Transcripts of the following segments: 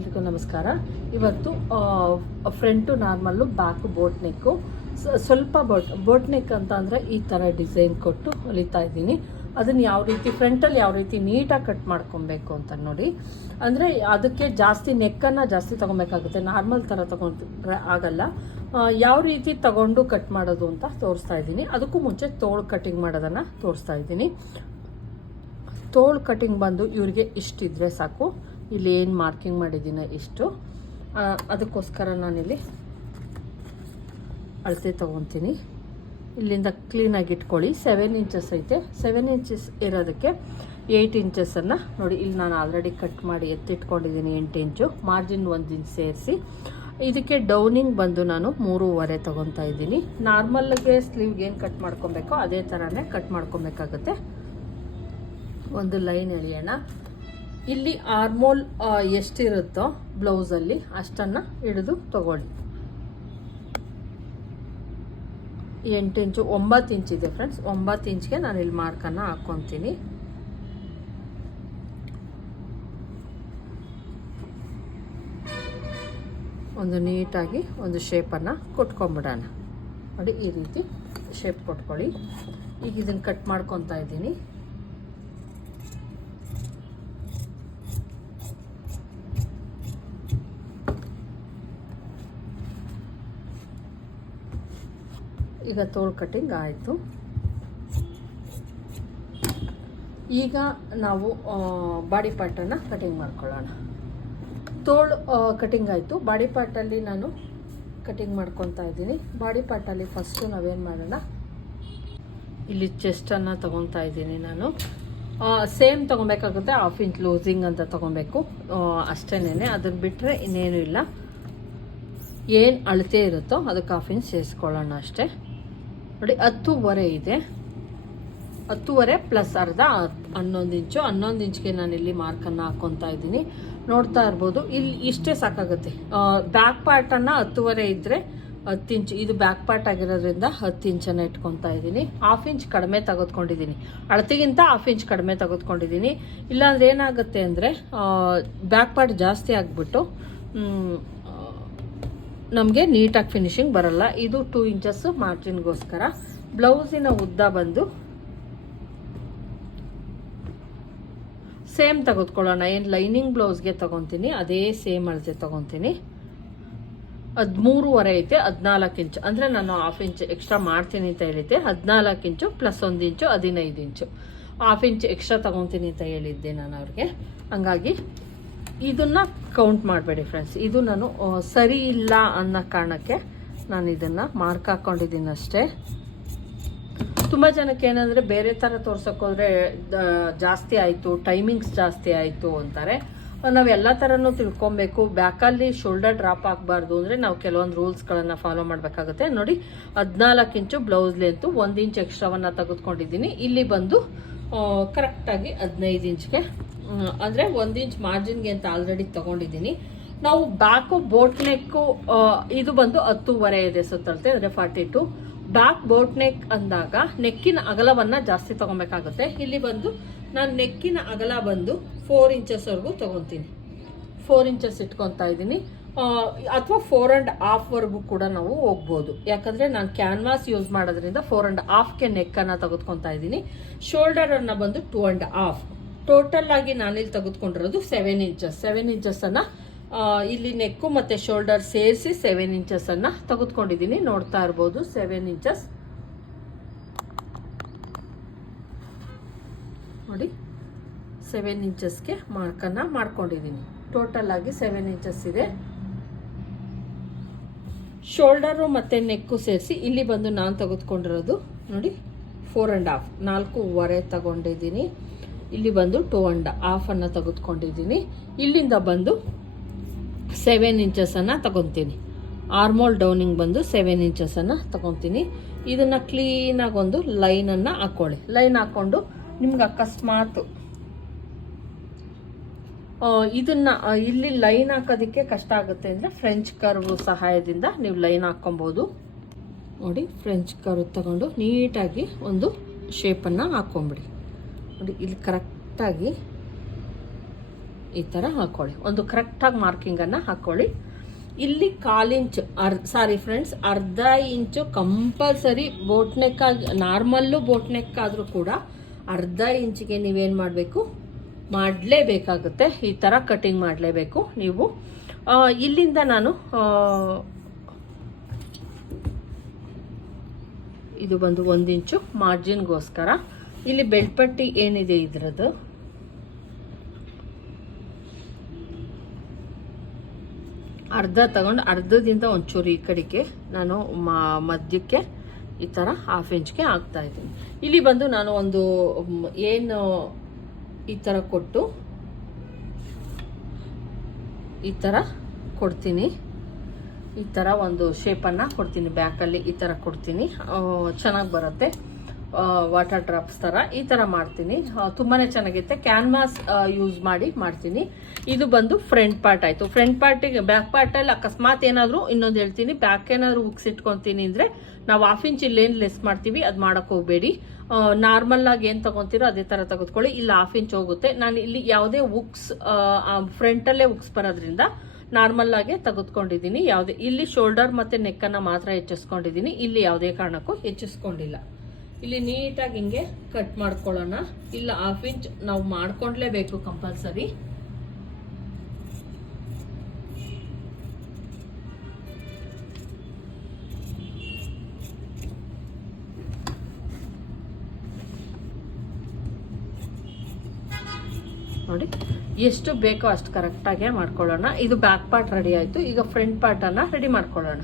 ಎಲ್ರಿಗೂ ನಮಸ್ಕಾರ. ಇವತ್ತು front normal back boat neck ಸ್ವಲ್ಪ ಬೋಟ್ ಬೋಟ್ ನೆಕ್ ಅಂತ ಅಂದರೆ ಈ ಥರ ಡಿಸೈನ್ ಕೊಟ್ಟು ಹೊಲಿತಾ ಇದ್ದೀನಿ. ಅದನ್ನು ಯಾವ ರೀತಿ ಫ್ರಂಟಲ್ಲಿ ಯಾವ ರೀತಿ ನೀಟಾಗಿ ಕಟ್ ಮಾಡ್ಕೊಬೇಕು ಅಂತ ನೋಡಿ. ಅಂದರೆ ಅದಕ್ಕೆ ಜಾಸ್ತಿ ನೆಕ್ಕನ್ನು ಜಾಸ್ತಿ ತೊಗೊಬೇಕಾಗುತ್ತೆ. ನಾರ್ಮಲ್ ಥರ ತೊಗೊಂಡ್ರೆ ಆಗಲ್ಲ. ಯಾವ ರೀತಿ ತಗೊಂಡು ಕಟ್ ಮಾಡೋದು ಅಂತ ತೋರಿಸ್ತಾ ಇದ್ದೀನಿ. ಅದಕ್ಕೂ ಮುಂಚೆ ತೋಳು ಕಟಿಂಗ್ ಮಾಡೋದನ್ನು ತೋರಿಸ್ತಾ ಇದ್ದೀನಿ. ತೋಳು ಕಟಿಂಗ್ ಬಂದು ಇವರಿಗೆ ಇಷ್ಟಿದ್ರೆ ಸಾಕು. ಇಲ್ಲಿ ಏನು ಮಾರ್ಕಿಂಗ್ ಮಾಡಿದ್ದೀನಿ ಇಷ್ಟು? ಅದಕ್ಕೋಸ್ಕರ ನಾನಿಲ್ಲಿ ಅಳತೆ ತೊಗೊತೀನಿ. ಇಲ್ಲಿಂದ ಕ್ಲೀನಾಗಿ ಇಟ್ಕೊಳ್ಳಿ. ಸೆವೆನ್ ಇಂಚಸ್ ಐತೆ. ಸೆವೆನ್ ಇಂಚಸ್ ಇರೋದಕ್ಕೆ ಏಯ್ಟ್ ಇಂಚಸನ್ನು ನೋಡಿ, ಇಲ್ಲಿ ನಾನು ಆಲ್ರೆಡಿ ಕಟ್ ಮಾಡಿ ಎತ್ತಿಟ್ಕೊಂಡಿದ್ದೀನಿ ಎಂಟು ಇಂಚು. ಮಾರ್ಜಿನ್ ಒಂದು ಇಂಚ್ ಸೇರಿಸಿ. ಇದಕ್ಕೆ ಡೌನಿಂಗ್ ಬಂದು ನಾನು ಮೂರುವರೆ ತೊಗೊತಾ ಇದ್ದೀನಿ. ನಾರ್ಮಲ್ಗೆ ಸ್ಲೀವ್ಗೆ ಏನು ಕಟ್ ಮಾಡ್ಕೊಬೇಕೋ ಅದೇ ಥರನೇ ಕಟ್ ಮಾಡ್ಕೊಬೇಕಾಗತ್ತೆ. ಒಂದು ಲೈನ್ ಎಳೆಯೋಣ. ಇಲ್ಲಿ ಆರ್ಮೋಲ್ ಎಷ್ಟಿರುತ್ತೋ ಬ್ಲೌಸಲ್ಲಿ ಅಷ್ಟನ್ನು ಹಿಡಿದು ತಗೊಳ್ಳಿ. ಎಂಟು ಇಂಚು, ಒಂಬತ್ತು ಇಂಚ್ ಇದೆ ಫ್ರೆಂಡ್ಸ್ ಒಂಬತ್ತು ಇಂಚ್ಗೆ ನಾನು ಇಲ್ಲಿ ಮಾರ್ಕನ್ನು ಹಾಕ್ಕೊತೀನಿ ಒಂದು ನೀಟಾಗಿ ಒಂದು ಶೇಪನ್ನು ಕೊಟ್ಕೊಂಬಿಡೋಣ. ನೋಡಿ, ಈ ರೀತಿ ಶೇಪ್ ಕೊಟ್ಕೊಳ್ಳಿ. ಈಗ ಇದನ್ನು ಕಟ್ ಮಾಡ್ಕೊತಾ ಇದ್ದೀನಿ. ಈಗ ತೋಳು ಕಟ್ಟಿಂಗ್ ಆಯಿತು. ಈಗ ನಾವು ಬಾಡಿ ಪಾರ್ಟನ್ನು ಕಟಿಂಗ್ ಮಾಡ್ಕೊಳ್ಳೋಣ. ತೋಳು ಕಟಿಂಗ್ ಆಯಿತು. ಬಾಡಿ ಪಾರ್ಟಲ್ಲಿ ನಾನು ಕಟಿಂಗ್ ಮಾಡ್ಕೊತಾ ಇದ್ದೀನಿ. ಬಾಡಿ ಪಾರ್ಟಲ್ಲಿ ಫಸ್ಟು ನಾವೇನು ಮಾಡೋಣ? ಇಲ್ಲಿ ಚೆಸ್ಟನ್ನು ತೊಗೊತಾ ಇದ್ದೀನಿ ನಾನು. ಸೇಮ್ ತೊಗೊಬೇಕಾಗುತ್ತೆ. ಹಾಫ್ ಇಂಚ್ ಲೂಸಿಂಗ್ ಅಂತ ತೊಗೊಬೇಕು. ಅಷ್ಟೇನೆ ಅದನ್ನು ಬಿಟ್ಟರೆ ಇನ್ನೇನು ಇಲ್ಲ. ಏನು ಅಳತೆ ಇರುತ್ತೋ ಅದಕ್ಕೆ ಹಾಫ್ ಇಂಚ್ ಸೇರಿಸ್ಕೊಳ್ಳೋಣ ಅಷ್ಟೇ. ನೋಡಿ, ಹತ್ತೂವರೆ ಇದೆ. ಹತ್ತುವರೆ ಪ್ಲಸ್ ಅರ್ಧ, ಹನ್ನೊಂದು ಇಂಚು. ಹನ್ನೊಂದು ಇಂಚ್ಗೆ ನಾನು ಇಲ್ಲಿ ಮಾರ್ಕನ್ನು ಹಾಕ್ಕೊತಾ ಇದ್ದೀನಿ. ನೋಡ್ತಾ ಇರ್ಬೋದು. ಇಲ್ಲಿ ಇಷ್ಟೇ ಸಾಕಾಗುತ್ತೆ. ಬ್ಯಾಕ್ ಪಾರ್ಟನ್ನು ಹತ್ತುವರೆ ಇದ್ದರೆ ಹತ್ತು ಇಂಚ್, ಇದು ಬ್ಯಾಕ್ ಪಾರ್ಟ್ ಆಗಿರೋದ್ರಿಂದ ಹತ್ತು ಇಂಚನ್ನು ಇಟ್ಕೊತಾ ಇದ್ದೀನಿ. ಹಾಫ್ ಇಂಚ್ ಕಡಿಮೆ ತೆಗೆದುಕೊಂಡಿದ್ದೀನಿ. ಅಳತೆಗಿಂತ ಹಾಫ್ ಇಂಚ್ ಕಡಿಮೆ ತೆಗೆದುಕೊಂಡಿದ್ದೀನಿ. ಇಲ್ಲಾಂದ್ರೆ ಏನಾಗುತ್ತೆ ಅಂದರೆ ಬ್ಯಾಕ್ ಪಾರ್ಟ್ ಜಾಸ್ತಿ ಆಗಿಬಿಟ್ಟು ನಮಗೆ ನೀಟಾಗಿ ಫಿನಿಶಿಂಗ್ ಬರಲ್ಲ. ಇದು ಟೂ ಇಂಚಸ್ ಮಾರ್ಜಿನ್ಗೋಸ್ಕರ ಬ್ಲೌಸಿನ ಉದ್ದ ಬಂದು ಸೇಮ್ ತೆಗೆದುಕೊಳ್ಳೋಣ. ಏನು ಲೈನಿಂಗ್ ಬ್ಲೌಸ್ಗೆ ತಗೊತೀನಿ, ಅದೇ ಸೇಮ್ ಅಳತೆ ತಗೊತೀನಿ. ಹದಿಮೂರುವರೆ ಐತೆ, ಹದಿನಾಲ್ಕು ಇಂಚು ಅಂದರೆ ನಾನು ಹಾಫ್ ಇಂಚ್ ಎಕ್ಸ್ಟ್ರಾ ಮಾಡ್ತೀನಿ ಅಂತ ಹೇಳಿದ್ದೆ. ಹದಿನಾಲ್ಕು ಇಂಚು ಪ್ಲಸ್ ಒಂದು ಇಂಚು ಹದಿನೈದು ಇಂಚು ಹಾಫ್ ಇಂಚ್ ಎಕ್ಸ್ಟ್ರಾ ತಗೊತೀನಿ ಅಂತ ಹೇಳಿದ್ದೆ ನಾನು ಅವ್ರಿಗೆ. ಹಂಗಾಗಿ ಇದನ್ನು ಕೌಂಟ್ ಮಾಡಬೇಡಿ ಫ್ರೆಂಡ್ಸ್ ಇದು ನಾನು ಸರಿ ಇಲ್ಲ ಅನ್ನೋ ಕಾರಣಕ್ಕೆ ನಾನು ಇದನ್ನು ಮಾರ್ಕ್ ಹಾಕ್ಕೊಂಡಿದ್ದೀನಿ ಅಷ್ಟೇ. ತುಂಬ ಜನಕ್ಕೆ ಏನಂದರೆ ಬೇರೆ ಥರ ತೋರ್ಸೋಕ್ಕೋದ್ರೆ ಜಾಸ್ತಿ ಆಯಿತು ಟೈಮಿಂಗ್ಸ್ ಜಾಸ್ತಿ ಆಯಿತು ಅಂತಾರೆ. ನಾವು ಎಲ್ಲ ಥರನೂ ತಿಳ್ಕೊಬೇಕು. ಬ್ಯಾಕಲ್ಲಿ ಶೋಲ್ಡರ್ ಡ್ರಾಪ್ ಆಗಬಾರ್ದು ಅಂದರೆ ನಾವು ಕೆಲವೊಂದು ರೂಲ್ಸ್ಗಳನ್ನು ಫಾಲೋ ಮಾಡಬೇಕಾಗುತ್ತೆ. ನೋಡಿ, ಹದಿನಾಲ್ಕು ಇಂಚು ಬ್ಲೌಸ್ಲಿ ಲೆಂತು ಒಂದು ಇಂಚ್ ಎಕ್ಸ್ಟ್ರಾವನ್ನು ತೆಗೆದುಕೊಂಡಿದ್ದೀನಿ. ಇಲ್ಲಿ ಬಂದು ಕರೆಕ್ಟಾಗಿ ಹದಿನೈದು ಇಂಚ್ಗೆ ಅಂದರೆ ಒಂದು ಇಂಚ್ ಮಾರ್ಜಿನ್ಗೆ ಅಂತ ಆಲ್ರೆಡಿ ತಗೊಂಡಿದ್ದೀನಿ. ನಾವು ಬ್ಯಾಕು ಬೋಟ್ ನೆಕ್ಕು ಇದು ಬಂದು ಹತ್ತೂವರೆ ಇದೆ ಸುತ್ತಳತೆ ಅಂದರೆ forty two back boat neck ಅಂದಾಗ ನೆಕ್ಕಿನ ಅಗಲವನ್ನು ಜಾಸ್ತಿ ತಗೊಬೇಕಾಗುತ್ತೆ. ಇಲ್ಲಿ ಬಂದು ನಾನು ನೆಕ್ಕಿನ ಅಗಲ ಬಂದು ಫೋರ್ ಇಂಚಸ್ವರೆಗೂ ತೊಗೊತೀನಿ. ಫೋರ್ ಇಂಚಸ್ ಇಟ್ಕೊತಾ ಇದ್ದೀನಿ. ಅಥವಾ ಫೋರ್ ಆ್ಯಂಡ್ ಹಾಫ್ವರೆಗೂ ಕೂಡ ನಾವು ಹೋಗ್ಬೋದು. ಯಾಕಂದರೆ ನಾನು ಕ್ಯಾನ್ವಾಸ್ ಯೂಸ್ ಮಾಡೋದ್ರಿಂದ ಫೋರ್ ಆ್ಯಂಡ್ ಹಾಫ್ಗೆ ನೆಕ್ಕನ್ನು ತೆಗೆದುಕೊತಾ ಇದ್ದೀನಿ. ಶೋಲ್ಡರನ್ನು ಬಂದು ಟೂ ಆ್ಯಂಡ್ ಹಾಫ್ ಟೋಟಲ್ ಆಗಿ ನಾನಿಲ್ಲಿ ತೆಗೆದುಕೊಂಡಿರೋದು ಸೆವೆನ್ ಇಂಚಸ್ ಸೆವೆನ್ ಇಂಚಸ್ಸನ್ನು ಇಲ್ಲಿ ನೆಕ್ಕು ಮತ್ತು ಶೋಲ್ಡರ್ ಸೇರಿಸಿ ಸೆವೆನ್ ಇಂಚಸ್ಸನ್ನು ತೆಗೆದುಕೊಂಡಿದ್ದೀನಿ. ನೋಡ್ತಾ ಇರ್ಬೋದು ಸೆವೆನ್ ಇಂಚಸ್ ನೋಡಿ ಸೆವೆನ್ ಇಂಚಸ್ಗೆ ಮಾರ್ಕನ್ನು ಮಾಡ್ಕೊಂಡಿದ್ದೀನಿ. ಟೋಟಲ್ ಆಗಿ ಸೆವೆನ್ ಇಂಚಸ್ ಇದೆ. ಶೋಲ್ಡರು ಮತ್ತು ನೆಕ್ಕು ಸೇರಿಸಿ, ಇಲ್ಲಿ ಬಂದು ನಾನು ತೆಗೆದುಕೊಂಡಿರೋದು ನೋಡಿ ಫೋರ್ ಆ್ಯಂಡ್ ಹಾಫ್ ನಾಲ್ಕೂವರೆ ತಗೊಂಡಿದ್ದೀನಿ. ಇಲ್ಲಿ ಬಂದು ಟೂ ಆ್ಯಂಡ್ ಹಾಫನ್ನು ತೆಗೆದುಕೊಂಡಿದ್ದೀನಿ. ಇಲ್ಲಿಂದ ಬಂದು ಸೆವೆನ್ ಇಂಚಸನ್ನು ತಗೊತೀನಿ. ಆರ್ಮೋಲ್ ಡೌನಿಂಗ್ ಬಂದು ಸೆವೆನ್ ಇಂಚಸನ್ನು ತಗೊತೀನಿ. ಇದನ್ನು ಕ್ಲೀನಾಗಿ ಒಂದು ಲೈನನ್ನು ಹಾಕ್ಕೊಳ್ಳಿ ಲೈನ್ ಹಾಕ್ಕೊಂಡು ನಿಮ್ಗೆ ಅಕಸ್ಮಾತ್ ಇದನ್ನು ಇದನ್ನ ಇಲ್ಲಿ ಲೈನ್ ಹಾಕೋದಕ್ಕೆ ಕಷ್ಟ ಆಗುತ್ತೆ ಅಂದರೆ ಫ್ರೆಂಚ್ ಕರ್ವ್ ಸಹಾಯದಿಂದ ನೀವು ಲೈನ್ ಹಾಕ್ಕೊಬೋದು. ನೋಡಿ ಫ್ರೆಂಚ್ ಕರ್ವ್ ತಗೊಂಡು ನೀಟಾಗಿ ಒಂದು ಶೇಪನ್ನು ಹಾಕ್ಕೊಂಬಿಡಿ ನೋಡಿ, ಇಲ್ಲಿ ಕರೆಕ್ಟಾಗಿ ಈ ಥರ ಹಾಕ್ಕೊಳ್ಳಿ ಒಂದು ಕರೆಕ್ಟಾಗಿ ಮಾರ್ಕಿಂಗನ್ನು ಹಾಕ್ಕೊಳ್ಳಿ ಇಲ್ಲಿ ಕಾಲು ಇಂಚು, ಅರ್ ಸಾರಿ ಫ್ರೆಂಡ್ಸ್ ಅರ್ಧ ಇಂಚು ಕಂಪಲ್ಸರಿ ಬೋಟ್ ನೆಕ್ ಆಗಿ ನಾರ್ಮಲ್ಲು ಬೋಟ್ ನೆಕ್ ಆದರೂ ಕೂಡ ಅರ್ಧ ಇಂಚಿಗೆ ನೀವೇನು ಮಾಡಬೇಕು? ಮಾಡಲೇಬೇಕಾಗುತ್ತೆ. ಈ ಥರ ಕಟಿಂಗ್ ಮಾಡಲೇಬೇಕು ನೀವು. ಇಲ್ಲಿಂದ ನಾನು ಇದು ಬಂದು ಒಂದು ಇಂಚು ಮಾರ್ಜಿನ್ಗೋಸ್ಕರ ಇಲ್ಲಿ ಬೆಳ್ಪಟ್ಟಿ ಏನಿದೆ ಇದ್ರದ್ದು? ಅರ್ಧ ತಗೊಂಡು ಅರ್ಧದಿಂದ ಒಂಚೂರು ಈ ಕಡೆಗೆ ನಾನು ಮಧ್ಯಕ್ಕೆ ಈ ಥರ ಹಾಫ್ ಇಂಚ್ಗೆ ಹಾಕ್ತಾ ಇದ್ದೀನಿ. ಇಲ್ಲಿ ಬಂದು ನಾನು ಒಂದು ಏನು ಈ ಥರ ಕೊಟ್ಟು ಈ ಥರ ಕೊಡ್ತೀನಿ. ಈ ಥರ ಒಂದು ಶೇಪನ್ನು ಕೊಡ್ತೀನಿ. ಬ್ಯಾಕಲ್ಲಿ ಈ ಥರ ಕೊಡ್ತೀನಿ. ಚೆನ್ನಾಗಿ ಬರುತ್ತೆ. ವಾಟರ್ ಡ್ರಾಪ್ಸ್ ಥರ ಈ ಥರ ಮಾಡ್ತೀನಿ. ತುಂಬಾನೇ ಚೆನ್ನಾಗಿರುತ್ತೆ ಕ್ಯಾನ್ವಾಸ್ ಯೂಸ್ ಮಾಡಿ ಮಾಡ್ತೀನಿ. ಇದು ಬಂದು ಫ್ರಂಟ್ ಪಾರ್ಟ್ ಆಯಿತು. ಫ್ರಂಟ್ ಪಾರ್ಟಿಗೆ ಬ್ಯಾಕ್ ಪಾರ್ಟಲ್ಲಿ ಅಕಸ್ಮಾತ್ ಏನಾದರೂ ಇನ್ನೊಂದು ಹೇಳ್ತೀನಿ. ಬ್ಯಾಕ್ ಏನಾದರೂ ಉಕ್ಸ್ ಇಟ್ಕೊತೀನಿ ಅಂದರೆ ನಾವು ಹಾಫ್ ಇಂಚ್ ಇಲ್ಲೇನು ಲೆಸ್ ಮಾಡ್ತೀವಿ, ಅದು ಮಾಡೋಕ್ಕೆ ಹೋಗಬೇಡಿ. ನಾರ್ಮಲ್ ಆಗಿ ಏನು ತಗೊತೀರೋ ಅದೇ ಥರ ತೆಗೆದುಕೊಳ್ಳಿ. ಇಲ್ಲಿ ಹಾಫ್ ಇಂಚ್ ಹೋಗುತ್ತೆ. ನಾನು ಇಲ್ಲಿ ಯಾವುದೇ ಉಕ್ಸ್ ಫ್ರಂಟಲ್ಲೇ ಉಕ್ಸ್ ಬರೋದ್ರಿಂದ ನಾರ್ಮಲ್ ಆಗಿ ತೆಗೆದುಕೊಂಡಿದ್ದೀನಿ. ಯಾವುದೇ, ಇಲ್ಲಿ ಶೋಲ್ಡರ್ ಮತ್ತು ನೆಕ್ಕನ್ನು ಮಾತ್ರ ಹೆಚ್ಚಿಸ್ಕೊಂಡಿದ್ದೀನಿ. ಇಲ್ಲಿ ಯಾವುದೇ ಕಾರಣಕ್ಕೂ ಹೆಚ್ಚಿಸ್ಕೊಂಡಿಲ್ಲ. ಇಲ್ಲಿ ನೀಟಾಗಿ ಹಿಂಗೆ ಕಟ್ ಮಾಡ್ಕೊಳ್ಳೋಣ. ಇಲ್ಲ ಹಾಫ್ ಇಂಚ್ ನಾವು ಮಾಡ್ಕೊಂಡ್ಲೇಬೇಕು ಕಂಪಲ್ಸರಿ ನೋಡಿ, ಎಷ್ಟು ಬೇಕೋ ಅಷ್ಟು ಕರೆಕ್ಟಾಗೆ ಮಾಡ್ಕೊಳ್ಳೋಣ. ಇದು ಬ್ಯಾಕ್ ಪಾರ್ಟ್ ರೆಡಿ ಆಯಿತು. ಈಗ ಫ್ರಂಟ್ ಪಾರ್ಟನ್ನು ರೆಡಿ ಮಾಡ್ಕೊಳ್ಳೋಣ.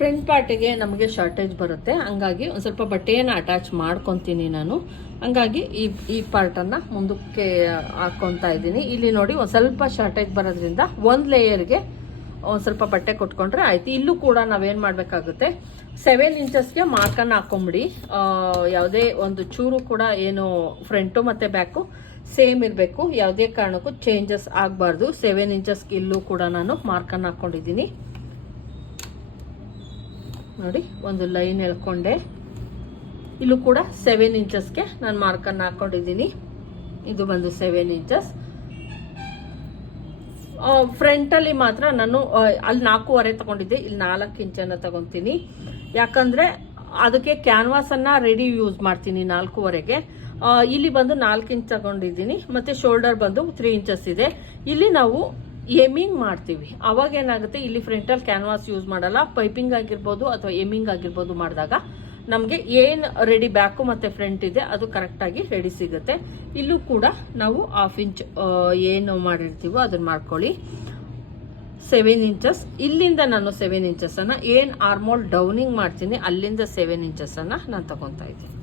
ಫ್ರಂಟ್ ಪಾರ್ಟಿಗೆ ನಮಗೆ ಶಾರ್ಟೇಜ್ ಬರುತ್ತೆ. ಹಂಗಾಗಿ ಒಂದು ಸ್ವಲ್ಪ ಬಟ್ಟೆಯನ್ನು ಅಟ್ಯಾಚ್ ಮಾಡ್ಕೊತೀನಿ ನಾನು. ಹಂಗಾಗಿ ಈ ಈ ಪಾರ್ಟನ್ನು ಮುಂದಕ್ಕೆ ಹಾಕ್ಕೊತಾ ಇದ್ದೀನಿ. ಇಲ್ಲಿ ನೋಡಿ ಒಂದು ಸ್ವಲ್ಪ ಶಾರ್ಟೇಜ್ ಬರೋದ್ರಿಂದ ಒಂದು ಲೇಯರ್ಗೆ ಒಂದು ಸ್ವಲ್ಪ ಬಟ್ಟೆ ಕೊಟ್ಕೊಂಡ್ರೆ ಆಯ್ತು. ಇಲ್ಲೂ ಕೂಡ ನಾವೇನು ಮಾಡಬೇಕಾಗುತ್ತೆ? ಸೆವೆನ್ ಇಂಚಸ್ಗೆ ಮಾರ್ಕನ್ನು ಹಾಕೊಂಬಿಡಿ. ಯಾವುದೇ ಒಂದು ಚೂರು ಕೂಡ ಏನು ಫ್ರಂಟು ಮತ್ತು ಬ್ಯಾಕು ಸೇಮ್ ಇರಬೇಕು. ಯಾವುದೇ ಕಾರಣಕ್ಕೂ ಚೇಂಜಸ್ ಆಗಬಾರ್ದು. ಸೆವೆನ್ ಇಂಚಸ್ಗೆ ಇಲ್ಲೂ ಕೂಡ ನಾನು ಮಾರ್ಕನ್ನು ಹಾಕ್ಕೊಂಡಿದ್ದೀನಿ ನೋಡಿ, ಒಂದು ಲೈನ್ ಎಳ್ಕೊಂಡೆ ಇಲ್ಲೂ ಕೂಡ ಸೆವೆನ್ ಇಂಚಸ್ಗೆ ನಾನು ಮಾರ್ಕನ್ನು ಹಾಕ್ಕೊಂಡಿದ್ದೀನಿ ಇದು ಬಂದು ಸೆವೆನ್ ಇಂಚಸ್ ಫ್ರಂಟಲ್ಲಿ ಮಾತ್ರ ನಾನು ಅಲ್ಲಿ ನಾಲ್ಕೂವರೆ ತಗೊಂಡಿದ್ದೆ. ಇಲ್ಲಿ ನಾಲ್ಕು ಇಂಚನ್ನು ತಗೊತೀನಿ. ಯಾಕಂದರೆ ಅದಕ್ಕೆ ಕ್ಯಾನ್ವಾಸನ್ನು ರೆಡಿ ಯೂಸ್ ಮಾಡ್ತೀನಿ ನಾಲ್ಕೂವರೆಗೆ. ಇಲ್ಲಿ ಬಂದು ನಾಲ್ಕು ಇಂಚ್ ತಗೊಂಡಿದ್ದೀನಿ. ಮತ್ತು ಶೋಲ್ಡರ್ ಬಂದು ತ್ರೀ ಇಂಚಸ್ ಇದೆ. ಇಲ್ಲಿ ನಾವು ಎಮಿಂಗ್ ಮಾಡ್ತೀವಿ. ಅವಾಗ ಏನಾಗುತ್ತೆ, ಇಲ್ಲಿ ಫ್ರಂಟಲ್ ಕ್ಯಾನ್ವಾಸ್ ಯೂಸ್ ಮಾಡಲ್ಲ ಪೈಪಿಂಗ್ ಆಗಿರ್ಬೋದು ಅಥವಾ ಎಮಿಂಗ್ ಆಗಿರ್ಬೋದು ಮಾಡಿದಾಗ ನಮಗೆ ಏನು ರೆಡಿ ಬ್ಯಾಕು ಮತ್ತು ಫ್ರಂಟ್ ಇದೆ, ಅದು ಕರೆಕ್ಟಾಗಿ ರೆಡಿ ಸಿಗುತ್ತೆ. ಇಲ್ಲೂ ಕೂಡ ನಾವು ಹಾಫ್ ಇಂಚ್ ಏನು ಮಾಡಿರ್ತೀವೋ ಅದನ್ನ ಮಾಡ್ಕೊಳ್ಳಿ. ಸೆವೆನ್ ಇಂಚಸ್ ಇಲ್ಲಿಂದ ನಾನು ಸೆವೆನ್ ಇಂಚಸನ್ನು ಏನು ಆರ್ಮೋಲ್ ಡೌನಿಂಗ್ ಮಾಡ್ತೀನಿ, ಅಲ್ಲಿಂದ ಸೆವೆನ್ ಇಂಚಸನ್ನು ನಾನು ತಗೊತಾ ಇದ್ದೀನಿ.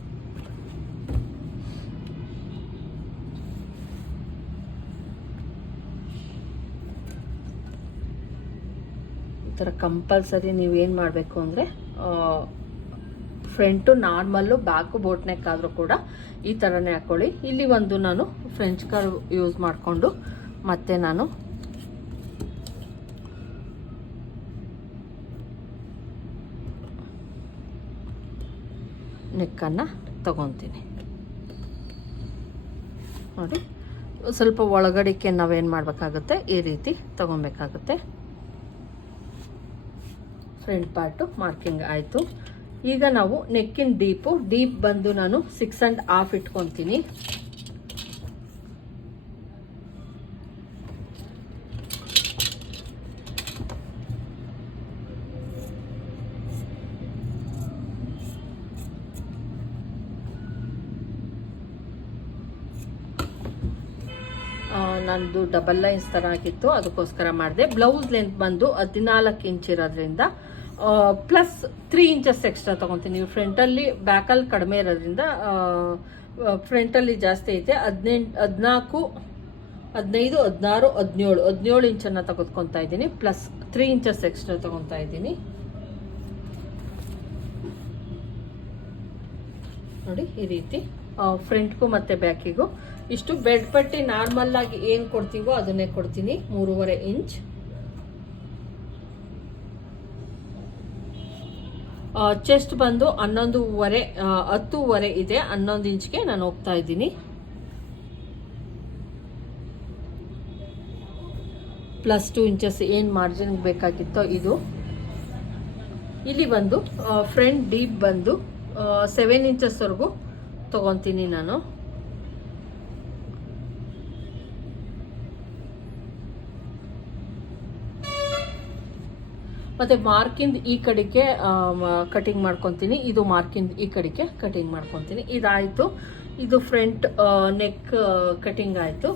ಥರ ಕಂಪಲ್ಸರಿ ನೀವೇನು ಮಾಡಬೇಕು ಅಂದರೆ front normal back boat neck ಆದರೂ ಕೂಡ ಈ ಥರನೇ ಹಾಕ್ಕೊಳ್ಳಿ ಇಲ್ಲಿ ಒಂದು ನಾನು ಫ್ರೆಂಚ್ ಕರ್ವ್ ಯೂಸ್ ಮಾಡಿಕೊಂಡು ಮತ್ತೆ ನಾನು ನೆಕ್ಕನ್ನು ತಗೊತೀನಿ. ನೋಡಿ, ಸ್ವಲ್ಪ ಒಳಗಡಿಕೆ ನಾವೇನು ಮಾಡಬೇಕಾಗುತ್ತೆ, ಈ ರೀತಿ ತಗೊಬೇಕಾಗುತ್ತೆ. ಫ್ರಂಟ್ ಪಾರ್ಟು ಮಾರ್ಕಿಂಗ್ ಆಯಿತು. ಈಗ ನಾವು ನೆಕ್ಕಿನ ಡೀಪು, ಡೀಪ್ ಬಂದು ನಾನು ಸಿಕ್ಸ್ ಆ್ಯಂಡ್ ಹಾಫ್ ಇಟ್ಕೊತೀನಿ. ನಂದು ಡಬಲ್ ಲೈನ್ಸ್ ಥರ ಆಗಿತ್ತು, ಅದಕ್ಕೋಸ್ಕರ ಮಾಡಿದೆ. ಬ್ಲೌಸ್ ಲೆಂತ್ ಬಂದು ಹದಿನಾಲ್ಕು ಇಂಚ್ ಇರೋದ್ರಿಂದ ಪ್ಲಸ್ ತ್ರೀ ಇಂಚಸ್ ಎಕ್ಸ್ಟ್ರಾ ತೊಗೊತೀನಿ. ಫ್ರಂಟಲ್ಲಿ ಬ್ಯಾಕಲ್ಲಿ ಕಡಿಮೆ ಇರೋದ್ರಿಂದ ಫ್ರಂಟಲ್ಲಿ ಜಾಸ್ತಿ ಐತೆ. ಹದಿನೆಂಟು, ಹದಿನಾಲ್ಕು, ಹದಿನೈದು, ಹದಿನಾರು, ಹದಿನೇಳು. ಹದಿನೇಳು ಇಂಚನ್ನು ತೆಗೆದುಕೊತಾ ಇದ್ದೀನಿ. ಪ್ಲಸ್ ತ್ರೀ ಇಂಚಸ್ ಎಕ್ಸ್ಟ್ರಾ ತೊಗೊತಾ ಇದ್ದೀನಿ. ನೋಡಿ, ಈ ರೀತಿ ಫ್ರಂಟ್ಗೂ ಮತ್ತು ಬ್ಯಾಕಿಗೂ ಇಷ್ಟು ಬೆಡ್ ಪಟ್ಟಿ ನಾರ್ಮಲ್ಲಾಗಿ ಏನು ಕೊಡ್ತೀವೋ ಅದನ್ನೇ ಕೊಡ್ತೀನಿ. ಮೂರುವರೆ ಇಂಚ್ ಚೆಸ್ಟ್ ಬಂದು ಹನ್ನೊಂದೂವರೆ ಹತ್ತೂವರೆ ಇದೆ. ಹನ್ನೊಂದು ಇಂಚ್ಗೆ ನಾನು ಹೋಗ್ತಾ ಇದ್ದೀನಿ. ಪ್ಲಸ್ ಟೂ ಇಂಚಸ್ ಏನು ಮಾರ್ಜಿನ್ಗೆ ಬೇಕಾಗಿತ್ತೋ ಇದು. ಇಲ್ಲಿ ಬಂದು ಫ್ರಂಟ್ ಡೀಪ್ ಬಂದು ಸೆವೆನ್ ಇಂಚಸ್ವರೆಗೂ ತೊಗೊತೀನಿ ನಾನು. ಮತ್ತು ಮಾರ್ಕಿಂದ ಈ ಕಡೆಗೆ ಕಟಿಂಗ್ ಮಾಡ್ಕೊತೀನಿ. ಇದು ಮಾರ್ಕಿಂದ ಈ ಕಡೆಗೆ ಕಟಿಂಗ್ ಮಾಡ್ಕೊತೀನಿ. ಇದಾಯಿತು. ಇದು ಫ್ರಂಟ್ ನೆಕ್ ಕಟಿಂಗ್ ಆಯಿತು.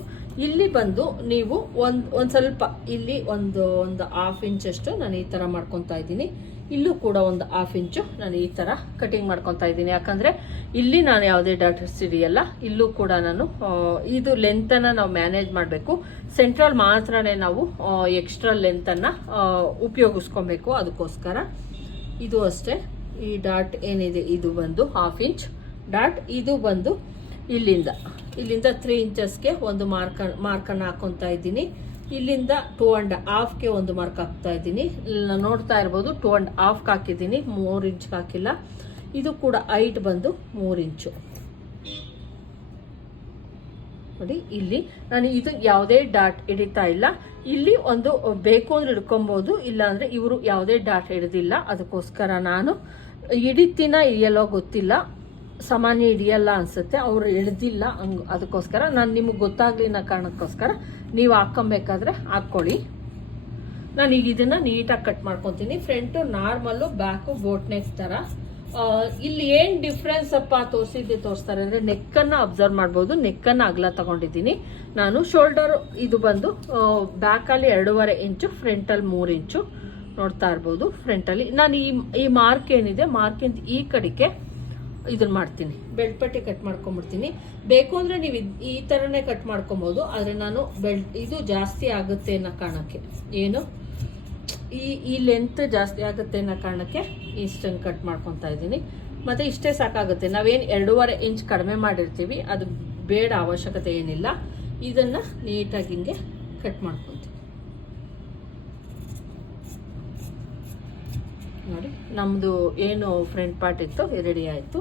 ಇಲ್ಲಿ ಬಂದು ನೀವು ಒಂದು ಒಂದು ಸ್ವಲ್ಪ, ಇಲ್ಲಿ ಒಂದು ಒಂದು ಹಾಫ್ ಇಂಚಷ್ಟು ನಾನು ಈ ಥರ ಮಾಡ್ಕೊತಾ ಇದ್ದೀನಿ. ಇಲ್ಲೂ ಕೂಡ ಒಂದು ಹಾಫ್ ಇಂಚು ನಾನು ಈ ಥರ ಕಟಿಂಗ್ ಮಾಡ್ಕೊತಾ ಇದ್ದೀನಿ. ಯಾಕಂದರೆ ಇಲ್ಲಿ ನಾನು ಯಾವುದೇ ಡಾಟರ್ಸ್ ಹಿಡಿಯಲ್ಲ ಇಲ್ಲೂ ಕೂಡ ನಾನು ಇದು ಲೆಂತನ್ನು ನಾವು ಮ್ಯಾನೇಜ್ ಮಾಡಬೇಕು. ಸೆಂಟ್ರಲ್ ಮಾತ್ರನೇ ನಾವು ಎಕ್ಸ್ಟ್ರಾ ಲೆಂತನ್ನು ಉಪಯೋಗಿಸ್ಕೊಬೇಕು. ಅದಕ್ಕೋಸ್ಕರ ಇದು ಅಷ್ಟೇ. ಈ ಡಾಟ್ ಏನಿದೆ, ಇದು ಬಂದು ಹಾಫ್ ಇಂಚ್ ಡಾಟ್ ಇದು ಬಂದು ಇಲ್ಲಿಂದ ಇಲ್ಲಿಂದ ತ್ರೀ ಇಂಚಸ್ಗೆ ಒಂದು ಮಾರ್ಕ್ ಮಾರ್ಕನ್ನು ಹಾಕೊತಾ ಇದ್ದೀನಿ. ಇಲ್ಲಿಂದ ಟೂ ಆ್ಯಂಡ್ ಹಾಫ್ಗೆ ಒಂದು ಮಾರ್ಕ್ ಹಾಕ್ತಾ ಇದ್ದೀನಿ. ನೋಡ್ತಾ ಇರ್ಬೋದು ಟೂ ಆ್ಯಂಡ್ ಹಾಫ್ಗೆ ಹಾಕಿದ್ದೀನಿ. ಮೂರು ಇಂಚ್ಗೆ ಹಾಕಿಲ್ಲ. ಇದು ಕೂಡ ಹೈಟ್ ಬಂದು ಮೂರು ಇಂಚು ನೋಡಿ, ಇಲ್ಲಿ ನಾನು ಇದು ಯಾವುದೇ ಡಾಟ್ ಹಿಡಿತಾ ಇಲ್ಲ. ಇಲ್ಲಿ ಒಂದು ಬೇಕು ಅಂದ್ರೆ ಹಿಡ್ಕೊಬೋದು, ಇಲ್ಲ ಅಂದ್ರೆ ಇವರು ಯಾವುದೇ ಡಾಟ್ ಹಿಡಿದಿಲ್ಲ. ಅದಕ್ಕೋಸ್ಕರ ನಾನು ಹಿಡಿತೀನ ಹಿಡಿಯಲ್ಲೋ ಗೊತ್ತಿಲ್ಲ. ಸಾಮಾನ್ಯ ಹಿಡಿಯಲ್ಲ ಅನ್ಸುತ್ತೆ, ಅವ್ರು ಎಳ್ದಿಲ್ಲ ಹಂಗೆ ಅದಕ್ಕೋಸ್ಕರ. ನಾನು ನಿಮಗೆ ಗೊತ್ತಾಗ್ಲಿ ಅನ್ನೋ ಕಾರಣಕ್ಕೋಸ್ಕರ ನೀವು ಹಾಕೊಬೇಕಾದ್ರೆ ಹಾಕ್ಕೊಳ್ಳಿ. ನಾನು ಈಗ ಇದನ್ನ ನೀಟಾಗಿ ಕಟ್ ಮಾಡ್ಕೊತೀನಿ. Front normal back boat neck ಥರ ಇಲ್ಲಿ ಏನು ಡಿಫ್ರೆನ್ಸ್ ಅಪ್ಪ ತೋರಿಸಿದ್ದೆ ತೋರಿಸ್ತಾರೆ ಅಂದ್ರೆ ನೆಕ್ಕನ್ನು ಅಬ್ಸರ್ವ್ ಮಾಡ್ಬೋದು. ನೆಕ್ಕನ್ನ ಅಗಲ ತಗೊಂಡಿದ್ದೀನಿ. ನಾನು ಶೋಲ್ಡರ್ ಇದು ಬಂದು ಬ್ಯಾಕಲ್ಲಿ ಎರಡೂವರೆ ಇಂಚು ಫ್ರಂಟಲ್ಲಿ ಮೂರು ಇಂಚು ನೋಡ್ತಾ ಇರ್ಬೋದು. ಫ್ರಂಟಲ್ಲಿ ನಾನು ಈ ಈ ಮಾರ್ಕ್ ಏನಿದೆ ಮಾರ್ಕಿಂದ ಈ ಕಡೆಗೆ ಇದನ್ನ ಮಾಡ್ತೀನಿ. ಬೆಲ್ಟ್ ಪಟ್ಟಿ ಕಟ್ ಮಾಡ್ಕೊಂಬಿಡ್ತೀನಿ ಬೇಕು ಅಂದ್ರೆ ನೀವು ಈ ಥರನೇ ಕಟ್ ಮಾಡ್ಕೊಬೋದು, ಆದರೆ ನಾನು ಬೆಲ್ಟ್ ಇದು ಜಾಸ್ತಿ ಆಗುತ್ತೆ ಅನ್ನೋ ಕಾರಣಕ್ಕೆ. ಏನು? ಈ ಈ ಲೆಂತ್ ಜಾಸ್ತಿ ಆಗುತ್ತೆ ಅನ್ನೋ ಕಾರಣಕ್ಕೆ ಇಷ್ಟನ್ನು ಕಟ್ ಮಾಡ್ಕೊತಾ ಇದ್ದೀನಿ. ಮತ್ತೆ ಇಷ್ಟೇ ಸಾಕಾಗುತ್ತೆ. ನಾವೇನು ಎರಡೂವರೆ ಇಂಚ್ ಕಡಿಮೆ ಮಾಡಿರ್ತೀವಿ, ಅದು ಬೇಡ ಅವಶ್ಯಕತೆ ಏನಿಲ್ಲ. ಇದನ್ನ ನೀಟಾಗಿ ಹಿಂಗೆ ಕಟ್ ಮಾಡ್ಕೊತೀವಿ ನೋಡಿ ನಮ್ಮದು ಏನು ಫ್ರಂಟ್ ಪಾರ್ಟ್ ಇತ್ತು ರೆಡಿ ಆಯಿತು.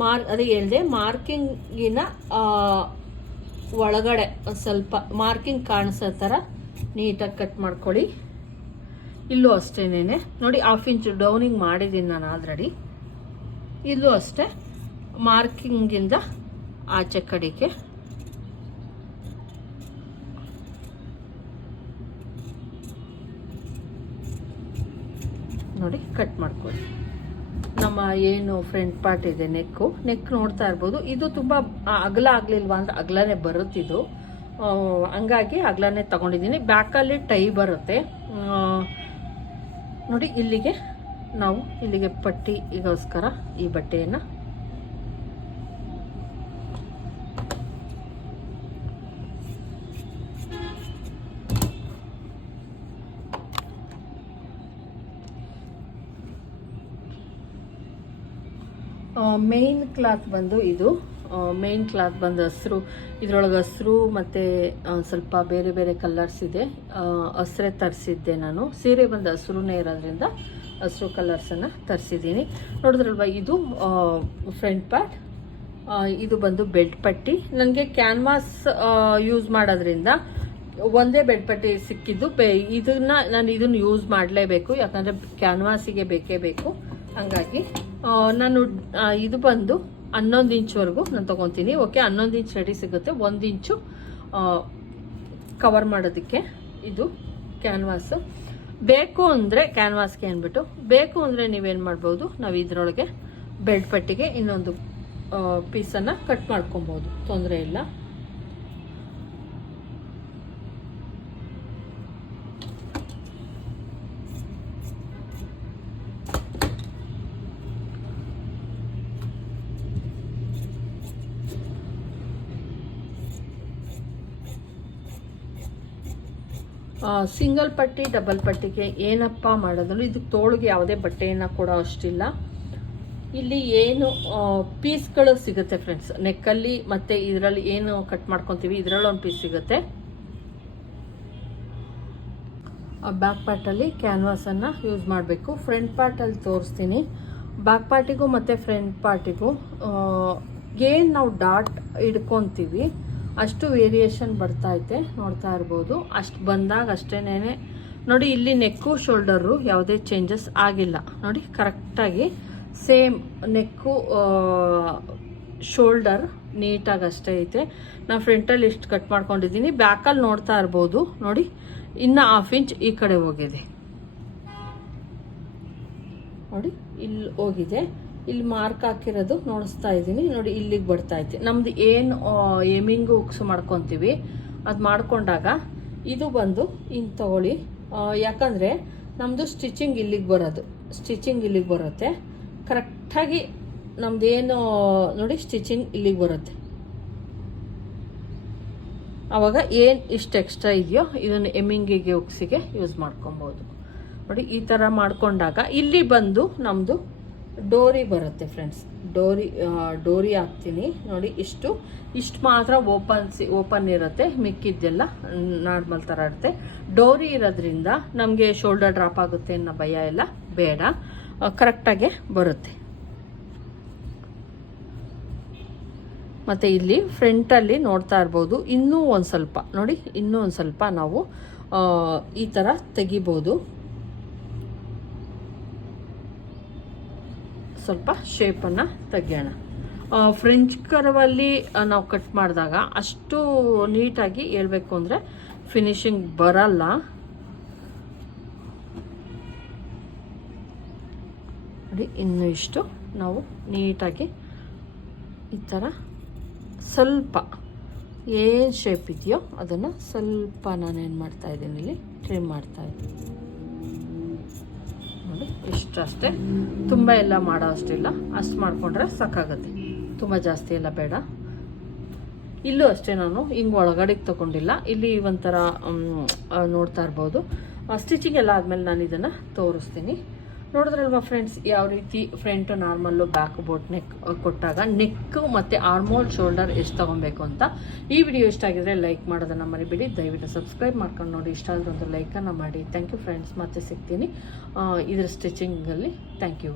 ಮಾರ್, ಅದೇ ಹೇಳಿದೆ, ಮಾರ್ಕಿಂಗಿನ ಒಳಗಡೆ ಸ್ವಲ್ಪ, ಮಾರ್ಕಿಂಗ್ ಕಾಣಿಸೋ ಥರ ನೀಟಾಗಿ ಕಟ್ ಮಾಡ್ಕೊಳ್ಳಿ. ಇಲ್ಲೂ ಅಷ್ಟೇನೇನೆ ನೋಡಿ ಹಾಫ್ ಇಂಚ್ ಡೌನಿಂಗ್ ಮಾಡಿದ್ದೀನಿ ನಾನು ಆಲ್ರೆಡಿ ಇಲ್ಲೂ ಅಷ್ಟೇ, ಮಾರ್ಕಿಂಗಿಂದ ಆಚೆ ಕಡೆಗೆ. ನೋಡಿ ಕಟ್ ಮಾಡ್ಕೊಳ್ಳಿ. ನಮ್ಮ ಏನು ಫ್ರಂಟ್ ಪಾರ್ಟ್ ಇದೆ, ನೆಕ್ಕು. ನೆಕ್ ನೋಡ್ತಾ ಇರ್ಬೋದು. ಇದು ತುಂಬ ಅಗಲ ಆಗಲಿಲ್ವಾ ಅಂದ್ರೆ ಅಗಲನೇ ಬರುತ್ತಿದ್ದು ಹಂಗಾಗಿ ಅಗಲನೇ ತಗೊಂಡಿದ್ದೀನಿ. ಬ್ಯಾಕಲ್ಲಿ ಟೈ ಬರುತ್ತೆ. ನೋಡಿ, ಇಲ್ಲಿಗೆ ನಾವು ಇಲ್ಲಿಗೆ ಪಟ್ಟಿಗೋಸ್ಕರ ಈ ಬಟ್ಟೆಯನ್ನು ಮೇನ್ ಕ್ಲಾತ್ ಬಂದು ಇದು ಮೇನ್ ಕ್ಲಾತ್ ಬಂದು ಹಸಿರು. ಇದ್ರೊಳಗೆ ಹಸಿರು ಮತ್ತು ಸ್ವಲ್ಪ ಬೇರೆ ಬೇರೆ ಕಲರ್ಸ್ ಇದೆ. ಹಸ್ರೆ ತರಿಸಿದ್ದೆ ನಾನು. ಸೀರೆ ಬಂದು ಹಸಿರುನೇ ಇರೋದ್ರಿಂದ ಹಸಿರು ಕಲರ್ಸನ್ನು ತರಿಸಿದ್ದೀನಿ. ನೋಡಿದ್ರಲ್ವ, ಇದು ಫ್ರಂಟ್ ಪಾರ್ಟ್ ಇದು ಬಂದು ಬೆಡ್ ಪಟ್ಟಿ. ನನಗೆ ಕ್ಯಾನ್ವಾಸ್ ಯೂಸ್ ಮಾಡೋದ್ರಿಂದ ಒಂದೇ ಬೆಡ್ ಪಟ್ಟಿ ಸಿಕ್ಕಿದ್ದು ಬೆ ಇದನ್ನ ನಾನು ಇದನ್ನ ಯೂಸ್ ಮಾಡಲೇಬೇಕು. ಯಾಕಂದರೆ ಕ್ಯಾನ್ವಾಸಿಗೆ ಬೇಕೇ ಬೇಕು. ಹಾಗಾಗಿ ನಾನು ಇದು ಬಂದು ಹನ್ನೊಂದು ಇಂಚ್ವರೆಗೂ ನಾನು ತೊಗೊತೀನಿ ಓಕೆ, ಹನ್ನೊಂದು ಇಂಚ್ ರೆಡಿ ಸಿಗುತ್ತೆ. ಒಂದು ಇಂಚು ಕವರ್ ಮಾಡೋದಕ್ಕೆ ಇದು ಕ್ಯಾನ್ವಾಸ್ ಬೇಕು ಅಂದರೆ ಕ್ಯಾನ್ವಾಸ್ಗೆ ಅಂದ್ಬಿಟ್ಟು ಬೇಕು ಅಂದರೆ ನೀವೇನು ಮಾಡ್ಬೋದು, ನಾವು ಇದರೊಳಗೆ ಬೆಡ್ ಪಟ್ಟಿಗೆ ಇನ್ನೊಂದು ಪೀಸನ್ನು ಕಟ್ ಮಾಡ್ಕೊಬೋದು. ತೊಂದರೆ ಇಲ್ಲ. ಸಿಂಗಲ್ ಪಟ್ಟಿ, ಡಬಲ್ ಪಟ್ಟಿಗೆ ಏನಪ್ಪ ಮಾಡೋದ್ರು ಇದಕ್ಕೆ ತೋಳಿಗೆ ಯಾವುದೇ ಬಟ್ಟೆಯನ್ನು ಕೊಡೋ ಅಷ್ಟಿಲ್ಲ. ಇಲ್ಲಿ ಏನು ಪೀಸ್ಗಳು ಸಿಗುತ್ತೆ ಫ್ರೆಂಡ್ಸ್ ನೆಕ್ಕಲ್ಲಿ ಮತ್ತು ಇದರಲ್ಲಿ ಏನು ಕಟ್ ಮಾಡ್ಕೊತೀವಿ, ಇದರಲ್ಲಿ ಒಂದು ಪೀಸ್ ಸಿಗುತ್ತೆ. ಬ್ಯಾಕ್ ಪಾರ್ಟಲ್ಲಿ ಕ್ಯಾನ್ವಾಸನ್ನು ಯೂಸ್ ಮಾಡಬೇಕು. ಫ್ರಂಟ್ ಪಾರ್ಟಲ್ಲಿ ತೋರಿಸ್ತೀನಿ. ಬ್ಯಾಕ್ ಪಾರ್ಟಿಗೂ ಮತ್ತು ಫ್ರಂಟ್ ಪಾರ್ಟಿಗೂ ಏನು ನಾವು ಡಾಟ್ ಹಿಡ್ಕೊತೀವಿ ಅಷ್ಟು ವೇರಿಯೇಷನ್ ಬರ್ತಾ ಐತೆ, ನೋಡ್ತಾ ಇರ್ಬೋದು. ಅಷ್ಟು ಬಂದಾಗ ಅಷ್ಟೇನೇ ನೋಡಿ, ಇಲ್ಲಿ ನೆಕ್ಕು ಶೋಲ್ಡರು ಯಾವುದೇ ಚೇಂಜಸ್ ಆಗಿಲ್ಲ. ನೋಡಿ ಕರೆಕ್ಟಾಗಿ ಸೇಮ್ ನೆಕ್ಕು ಶೋಲ್ಡರ್ ನೀಟಾಗಿ ಅಷ್ಟೇ ಐತೆ. ನಾನು ಫ್ರಂಟಲ್ಲಿ ಇಷ್ಟು ಕಟ್ ಮಾಡ್ಕೊಂಡಿದ್ದೀನಿ. ಬ್ಯಾಕಲ್ಲಿ ನೋಡ್ತಾ ಇರ್ಬೋದು. ನೋಡಿ, ಇನ್ನು ಹಾಫ್ ಇಂಚ್ ಈ ಕಡೆ ಹೋಗಿದೆ. ನೋಡಿ ಇಲ್ಲಿ ಹೋಗಿದೆ. ಇಲ್ಲಿ ಮಾರ್ಕ್ ಹಾಕಿರೋದು ನೋಡಿಸ್ತಾ ಇದ್ದೀನಿ. ನೋಡಿ, ಇಲ್ಲಿಗೆ ಬರ್ತಾ ಐತೆ ನಮ್ದು ಏನು ಏಮಿಂಗು ಉಕ್ಸು ಮಾಡ್ಕೊತೀವಿ. ಅದು ಮಾಡ್ಕೊಂಡಾಗ ಇದು ಬಂದು ಇನ್ನು ತಗೊಳ್ಳಿ. ಯಾಕಂದರೆ ನಮ್ಮದು ಸ್ಟಿಚಿಂಗ್ ಇಲ್ಲಿಗೆ ಬರೋದು. ಸ್ಟಿಚಿಂಗ್ ಇಲ್ಲಿಗೆ ಬರುತ್ತೆ. ಕರೆಕ್ಟಾಗಿ ನಮ್ದೇನು ನೋಡಿ ಸ್ಟಿಚಿಂಗ್ ಇಲ್ಲಿಗೆ ಬರುತ್ತೆ. ಆವಾಗ ಏನು ಇಷ್ಟು ಎಕ್ಸ್ಟ್ರಾ ಇದೆಯೋ ಇದನ್ನು ಎಮ್ಮಿಂಗಿಗೆ ಉಕ್ಸಿಗೆ ಯೂಸ್ ಮಾಡ್ಕೊಬೋದು. ನೋಡಿ, ಈ ಥರ ಮಾಡ್ಕೊಂಡಾಗ ಇಲ್ಲಿ ಬಂದು ನಮ್ಮದು ಡೋರಿ ಬರುತ್ತೆ ಫ್ರೆಂಡ್ಸ್. ಡೋರಿ ಡೋರಿ ಹಾಕ್ತೀನಿ. ನೋಡಿ, ಇಷ್ಟು. ಇಷ್ಟು ಮಾತ್ರ ಓಪನ್ ಸಿ, ಓಪನ್ ಇರುತ್ತೆ. ಮಿಕ್ಕಿದ್ದೆಲ್ಲ ನಾರ್ಮಲ್ ಥರ ಇರುತ್ತೆ. ಡೋರಿ ಇರೋದ್ರಿಂದ ನಮಗೆ ಶೋಲ್ಡರ್ ಡ್ರಾಪ್ ಆಗುತ್ತೆ ಅನ್ನೋ ಭಯ ಎಲ್ಲ ಬೇಡ. ಕರೆಕ್ಟಾಗೆ ಬರುತ್ತೆ. ಮತ್ತು ಇಲ್ಲಿ ಫ್ರಂಟಲ್ಲಿ ನೋಡ್ತಾ ಇರ್ಬೋದು. ಇನ್ನೂ ಒಂದು ಸ್ವಲ್ಪ. ನೋಡಿ, ಇನ್ನೂ ಒಂದು ಸ್ವಲ್ಪ ನಾವು ಈ ಥರ ತೆಗಿಬೋದು. ಸ್ವಲ್ಪ ಶೇಪನ್ನು ತೆಗಿಯೋಣ. ಫ್ರೆಂಚ್ ಕರ್ವಲ್ಲಿ ನಾವು ಕಟ್ ಮಾಡಿದಾಗ ಅಷ್ಟು ನೀಟಾಗಿ ಹೇಳಬೇಕು ಅಂದರೆ ಫಿನಿಶಿಂಗ್ ಬರಲ್ಲ. ನೋಡಿ, ಇನ್ನು ಇಷ್ಟು ನಾವು ನೀಟಾಗಿ ಈ ಥರ ಸ್ವಲ್ಪ ಏನು ಶೇಪ್ ಇದೆಯೋ ಅದನ್ನು ಸ್ವಲ್ಪ ನಾನೇನು ಮಾಡ್ತಾಯಿದ್ದೀನಿ ಇಲ್ಲಿ ಟ್ರಿಮ್ ಮಾಡ್ತಾ ನೋಡಿ, ಇಷ್ಟು ಅಷ್ಟೇ. ತುಂಬ ಎಲ್ಲ ಮಾಡೋ ಅಷ್ಟಿಲ್ಲ. ಅಷ್ಟು ಮಾಡಿಕೊಂಡ್ರೆ ಸಾಕಾಗುತ್ತೆ. ತುಂಬ ಜಾಸ್ತಿ ಎಲ್ಲ ಬೇಡ. ಇಲ್ಲೂ ಅಷ್ಟೇ ನಾನು, ಹಿಂಗೆ ಒಳಗಡೆಗೆ ತೊಗೊಂಡಿಲ್ಲ. ಇಲ್ಲಿ ಒಂಥರ ನೋಡ್ತಾ ಇರ್ಬೋದು. ಸ್ಟಿಚಿಂಗ್ ಎಲ್ಲ ಆದಮೇಲೆ ನಾನು ಇದನ್ನು ತೋರಿಸ್ತೀನಿ. ನೋಡಿದ್ರಲ್ವಾ ಫ್ರೆಂಡ್ಸ್ ಯಾವ ರೀತಿ front normal back boat neck ಕೊಟ್ಟಾಗ ನೆಕ್ಕು ಮತ್ತು ಆರ್ಮೋಲ್ ಶೋಲ್ಡರ್ ಎಷ್ಟು ತೊಗೊಬೇಕು ಅಂತ ಈ ವಿಡಿಯೋ ಇಷ್ಟ ಆಗಿದ್ರೆ ಲೈಕ್ ಮಾಡೋದನ್ನು ಮರಿಬೇಡಿ. ದಯವಿಟ್ಟು ಸಬ್ಸ್ಕ್ರೈಬ್ ಮಾಡ್ಕೊಂಡು ನೋಡಿ. ಇಷ್ಟ ಆದ್ರೆ ಒಂದು ಲೈಕನ್ನು ಮಾಡಿ. ಥ್ಯಾಂಕ್ ಯು ಫ್ರೆಂಡ್ಸ್ ಮತ್ತೆ ಸಿಗ್ತೀನಿ. ಇದರ ಸ್ಟಿಚಿಂಗಲ್ಲಿ ಥ್ಯಾಂಕ್ ಯು